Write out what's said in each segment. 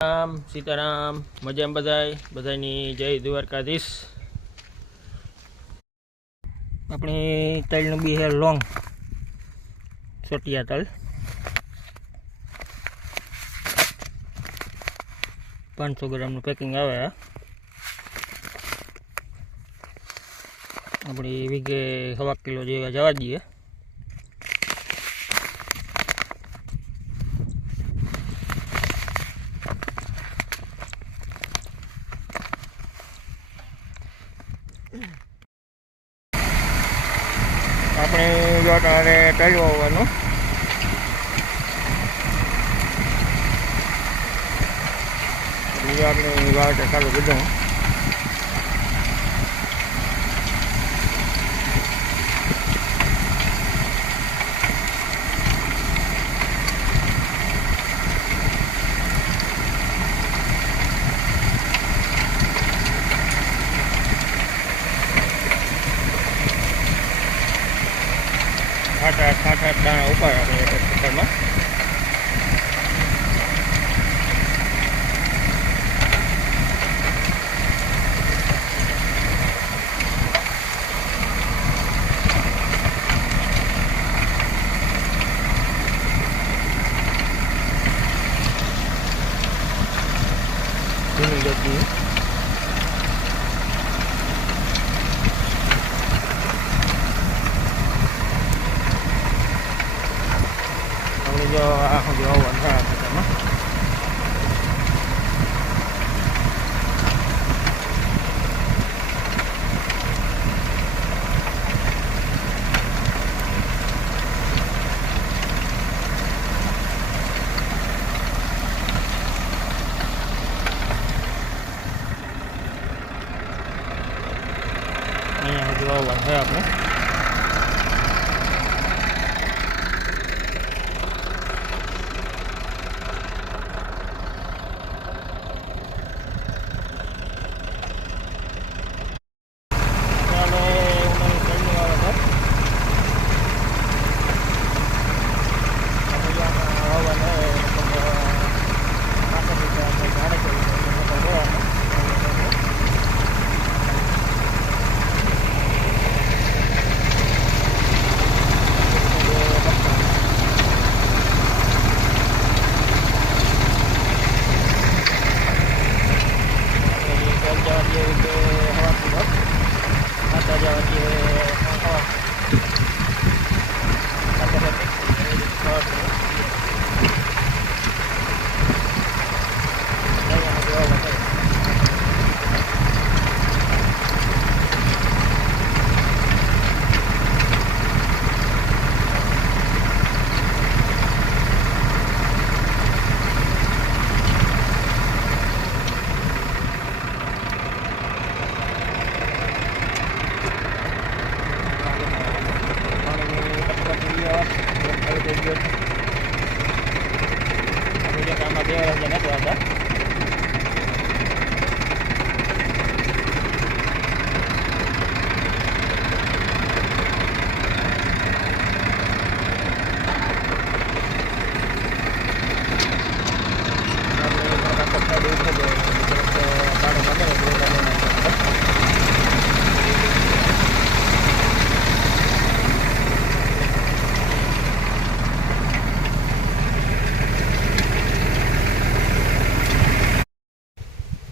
રામ સીતારામ મજામાં બધાની જય દ્વારકાધીશ। આપણી તલનું બી હે લોંગ ચોટિયા તલ 500 ગ્રામનું પેકિંગ આવે। આપણી વીઘે 1.25 કિલો જેવા જવા દઈએ। આપણે જો તારે તલ વાવવાનું આપણે વાવેતર ચાલુ કીધું। આઠ દાણા ઉપાડ આપણે એક ખેતરમાં। જૂની ગતિ જો આ જો વંઠા ખેતરમાં અહીંયા જો વંઠા આપણે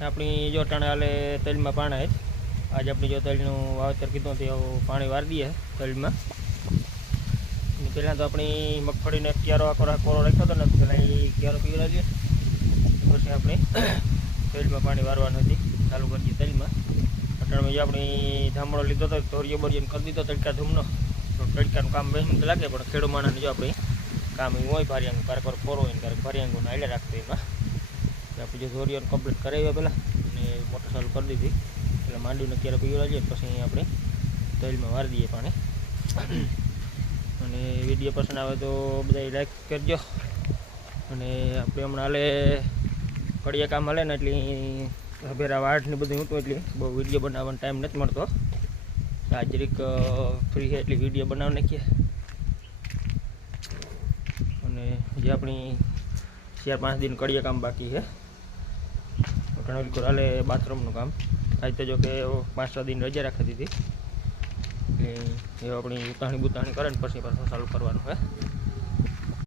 આપણી જો ટાણે હાલે તલમાં પાણા જ આજે આપણી જો તલનું વાવેતર કીધું તે પાણી વારી દઈએ તલમાં। પહેલાં તો આપણી મગફળીને ક્યારો કોરો રાખ્યો હતો ને પહેલાં એ ક્યારો પીવડાવીએ પછી આપણે તલમાં પાણી વારવાનું હતી ચાલુ કરીએ તલમાં। અટાણમાં જે આપણી ધામણો લીધો હતો ધોરિયો બોરિયો કરી દીધો તડકા ધૂમનો તો તડકાનું કામ બેસીને તો લાગે પણ ખેડૂત માણસને જો આપણે કામ એવું હોય ભારિયાંગું ક્યારેક કોરો હોય ને ક્યારેક ભારિયાંગું હાલે રાખતો એમાં આપણે જો ધોરિયોને કમ્પ્લીટ કરાવ્યા પહેલાં અને મોટર ચાલુ કરી દીધી એટલે માંડવીને ક્યારે પીવડાવીએ પછી આપણે તલમાં વારી દઈએ પાણી। અને વિડીયો પસંદ આવે તો બધા લાઈક કરજો। અને આપણે હમણાં હાલે કડિયા કામ હાલે ને એટલે ભેરા વાટ ને બધું હતું એટલે બહુ વિડીયો બનાવવાનો ટાઈમ નથી મળતો। આજ જરીક ફ્રી છે એટલે વિડીયો બનાવી નાખીએ। અને જે આપણી 4-5 दिन कड़िया काम बाकी है ઘણા હાલે બાથરૂમનું કામ આજ તો જો કે 5-6 દિન રજા રાખી દીધી એટલે એ આપણી ઉતાણી બુતાણી કરે ને પછી પાછું ચાલુ કરવાનું હે